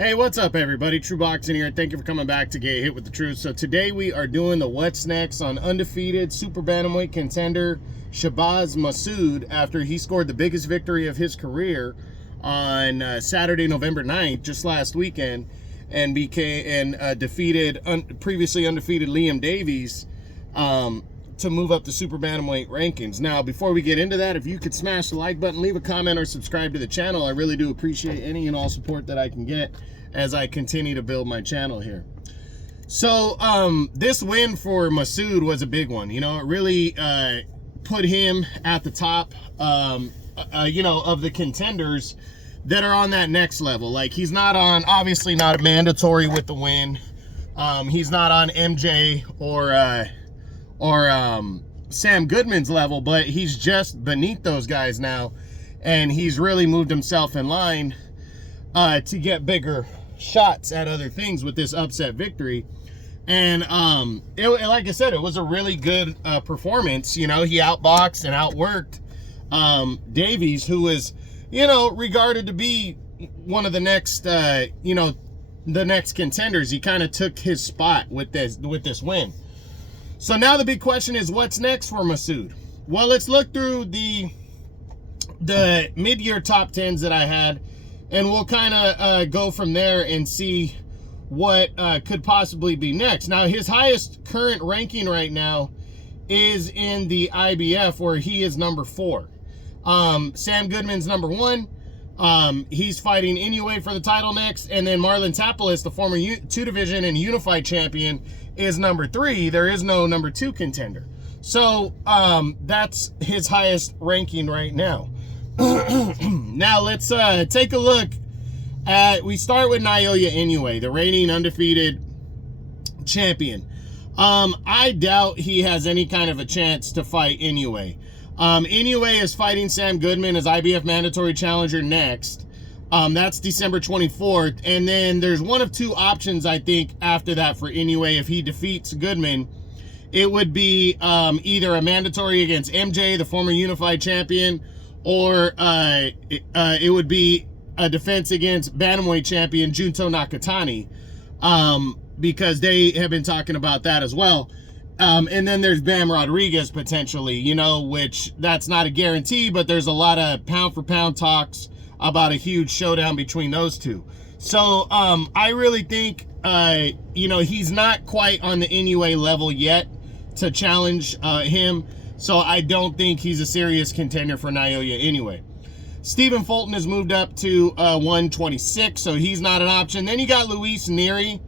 Hey, what's up, everybody? True Boxing here. Thank you for coming back to Get Hit with the Truth. So today we are doing the What's Next on Undefeated Super Bantamweight Contender Shabaz Masoud after he scored the biggest victory of his career on Saturday, November 9th, just last weekend, and defeated previously undefeated Liam Davies to move up the Super Bantamweight rankings. Now, before we get into that, if you could smash the like button, leave a comment, or subscribe to the channel, I really do appreciate any and all support that I can get as I continue to build my channel here. So, this win for Masoud was a big one. You know, it really put him at the top, you know, of the contenders that are on that next level. Like, he's not on, obviously not a mandatory with the win. He's not on MJ or Sam Goodman's level, but he's just beneath those guys now, and he's really moved himself in line to get bigger shots at other things with this upset victory. And like I said, it was a really good performance. You know, he outboxed and outworked Davies, who is, you know, regarded to be one of the next you know, the next contenders. He kind of took his spot with this win. So now the big question is, what's next for Masoud? Well, let's look through the mid-year top 10s that I had, and we'll kind of go from there and see what could possibly be next. Now, his highest current ranking right now is in the IBF, where he is number 4. Sam Goodman's number 1. He's fighting Inoue for the title next, and then Marlon Tapales, the former 2-division and unified champion, is number 3. There is no number 2 contender. So that's his highest ranking right now. Now let's take a look at, we start with Naoya Inoue, the reigning undefeated champion. I doubt he has any kind of a chance to fight Inoue. Inoue is fighting Sam Goodman as IBF mandatory challenger next. That's December 24th. And then there's one of 2 options, I think, after that for Inoue. If he defeats Goodman, it would be either a mandatory against MJ, the former unified champion, or it would be a defense against bantamweight champion Junto Nakatani, because they have been talking about that as well. And then there's Bam Rodriguez potentially, you know, which that's not a guarantee, but there's a lot of pound for pound talks about a huge showdown between those 2. So I really think, you know, he's not quite on the Inoue level yet to challenge him. So I don't think he's a serious contender for Naoya Inoue. Stephen Fulton has moved up to 126, so he's not an option. Then you got Luis Nery,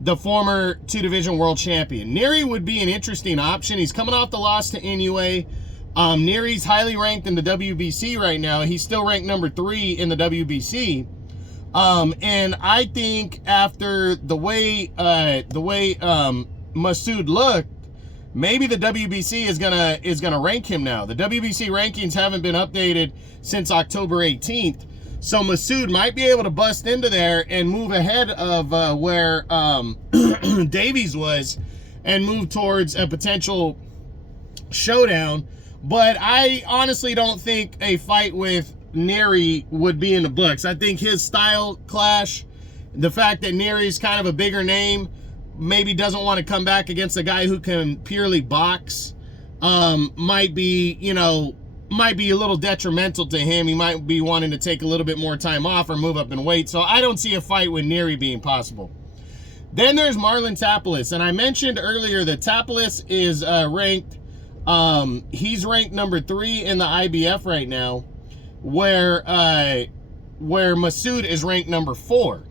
the former 2-division world champion. Nery would be an interesting option. He's coming off the loss to Inoue. Nery's highly ranked in the WBC right now. He's still ranked number 3 in the WBC. And I think after the way Masoud looked, maybe the WBC is gonna rank him now. The WBC rankings haven't been updated since October 18th. So Masoud might be able to bust into there and move ahead of where Davies was and move towards a potential showdown. But I honestly don't think a fight with Nery would be in the books. I think his style clash, the fact that Nery's kind of a bigger name, maybe doesn't want to come back against a guy who can purely box, might be, you know, might be a little detrimental to him. He might be wanting to take a little bit more time off or move up in weight. So I don't see a fight with Nery being possible. Then there's Marlon Tapales, and I mentioned earlier that Tapales is ranked, he's ranked number 3 in the IBF right now, where Masoud is ranked number 4.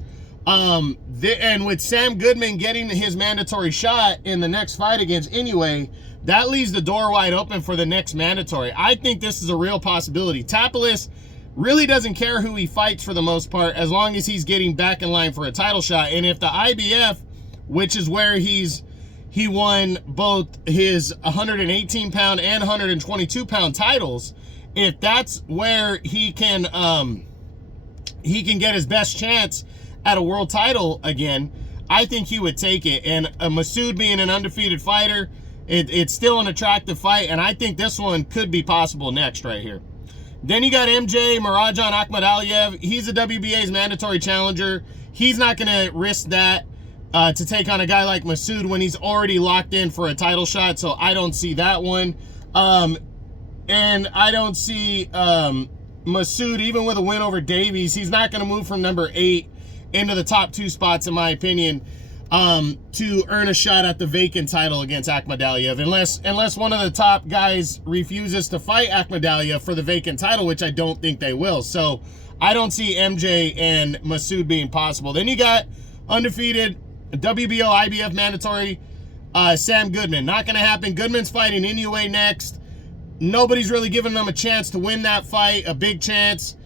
And with Sam Goodman getting his mandatory shot in the next fight against Inoue, that leaves the door wide open for the next mandatory. I think this is a real possibility. Tapales really doesn't care who he fights for the most part, as long as he's getting back in line for a title shot. And if the IBF, which is where he won both his 118-pound and 122-pound titles, if that's where he can get his best chance at a world title again, I think he would take it. And Masoud being an undefeated fighter, it's still an attractive fight, and I think this one could be possible next right here. Then you got MJ Marajan Akhmadaliev. He's a WBA's mandatory challenger. He's not going to risk that to take on a guy like Masoud when he's already locked in for a title shot, so I don't see that one. And I don't see Masoud, even with a win over Davies, he's not going to move from number 8 into the top 2 spots, in my opinion, to earn a shot at the vacant title against Akhmadaliev, unless one of the top guys refuses to fight Akhmadaliev for the vacant title, which I don't think they will. So I don't see MJ and Masoud being possible. Then you got undefeated WBO IBF mandatory Sam Goodman. Not going to happen. Goodman's fighting Inoue next. Nobody's really giving them a chance to win that fight, a big chance.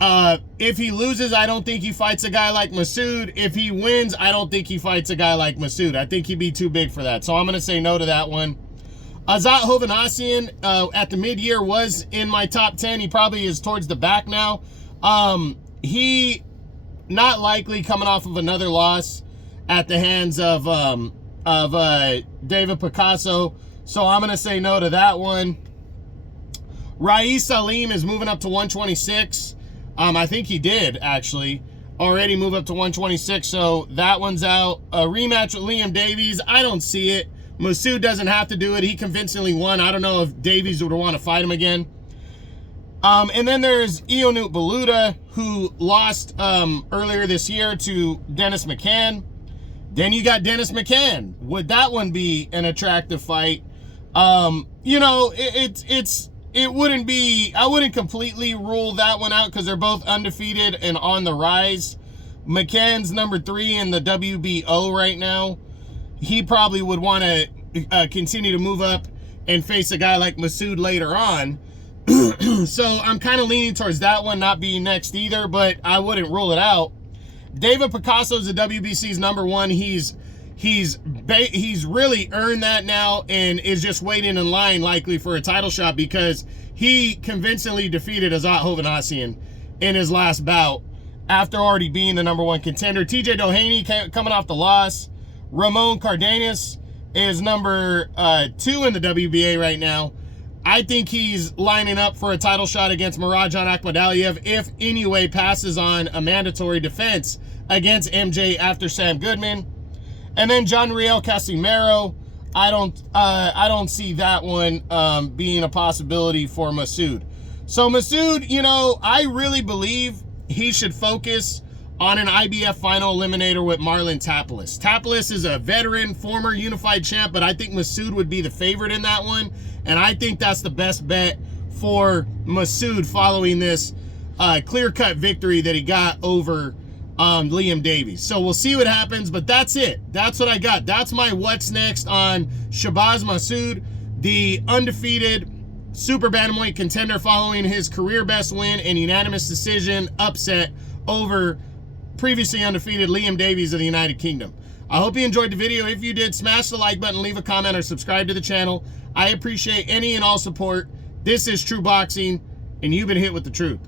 If he loses, I don't think he fights a guy like Masoud. If he wins, I don't think he fights a guy like Masoud. I think he'd be too big for that. So I'm going to say no to that one. Azat Hovhannissian at the mid-year was in my top 10. He probably is towards the back now. He not likely coming off of another loss at the hands of David Picasso. So I'm going to say no to that one. Rais Salim is moving up to 126. I think he did, actually, already move up to 126, so that one's out. A rematch with Liam Davies, I don't see it. Masoud doesn't have to do it. He convincingly won. I don't know if Davies would want to fight him again. And then there's Ionut Baluta, who lost earlier this year to Dennis McCann. Then you got Dennis McCann. Would that one be an attractive fight? You know, it wouldn't be, I wouldn't completely rule that one out because they're both undefeated and on the rise. McCann's number 3 in the WBO right now. He probably would want to continue to move up and face a guy like Masoud later on. So I'm kind of leaning towards that one not being next either, but I wouldn't rule it out. David Picasso is the WBC's number 1. He's really earned that now and is just waiting in line likely for a title shot because he convincingly defeated Azat Hovhannissian in his last bout after already being the number 1 contender. TJ Doheny coming off the loss. Ramon Cardenas is number 2 in the WBA right now. I think he's lining up for a title shot against Marajan Akhmadaliev if Inoue passes on a mandatory defense against MJ after Sam Goodman. And then John Riel Casimero, I don't see that one being a possibility for Masoud. So Masoud, you know, I really believe he should focus on an IBF final eliminator with Marlon Tapales. Tapales is a veteran, former unified champ, but I think Masoud would be the favorite in that one. And I think that's the best bet for Masoud following this clear-cut victory that he got over Liam Davies. So we'll see what happens, but that's it. That's what I got. That's my what's next on Shabaz Masoud, the undefeated Super Bantamweight Contender following his career best win and unanimous decision upset over previously undefeated Liam Davies of the United Kingdom. I hope you enjoyed the video. If you did, smash the like button, leave a comment, or subscribe to the channel. I appreciate any and all support. This is True Boxing, and you've been hit with the truth.